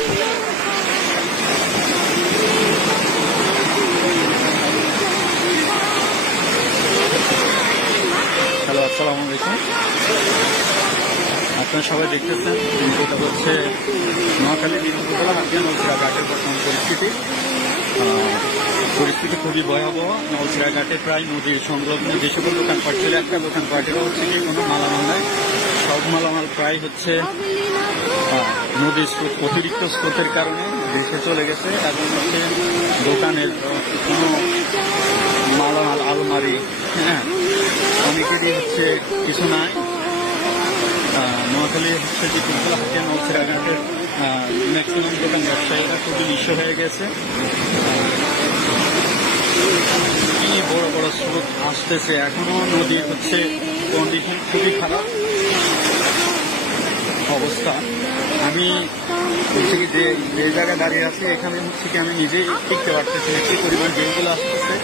Hello, আসসালামু আলাইকুম। আপনারা সবাই দেখতেছেন এটা হচ্ছে নোয়াখালী উপজেলা হাতিয়া নলছিরা ঘাটের বর্তমান পরিস্থিতি খুবই ভয়াবহ। নলছিরা ঘাটে প্রায় নদীর সংলগ্ন যে সকল দোকানপাট ছিল, একটা দোকানপাটেরও হচ্ছে কি কোনো মালামাল নাই। সব মালামাল প্রায় হচ্ছে নদীর স্রোত, অতিরিক্ত স্রোতের কারণে ভেসে চলে গেছে এবং হচ্ছে দোকানের কোনো মালামাল, আলমারি, অনেকেরই হচ্ছে কিছু নাই। নোয়াখালী হচ্ছে যে উপজেলা হাতিয়া নলছিরা ঘাটের ম্যাক্সিমাম দোকান ব্যবসায়ীরা খুবই নিঃস্ব হয়ে গেছে। কি বড় বড় স্রোত আসতেছে, এখনো নদীর হচ্ছে কন্ডিশন খুবই খারাপ অবস্থা। আমি হচ্ছে কি যে জায়গায় দাঁড়িয়ে আছি এখানে হচ্ছে কি আমি নিজেই টিকতে পারতেছি না, কি পরিমাণ ঢেউগুলো আসতেছে।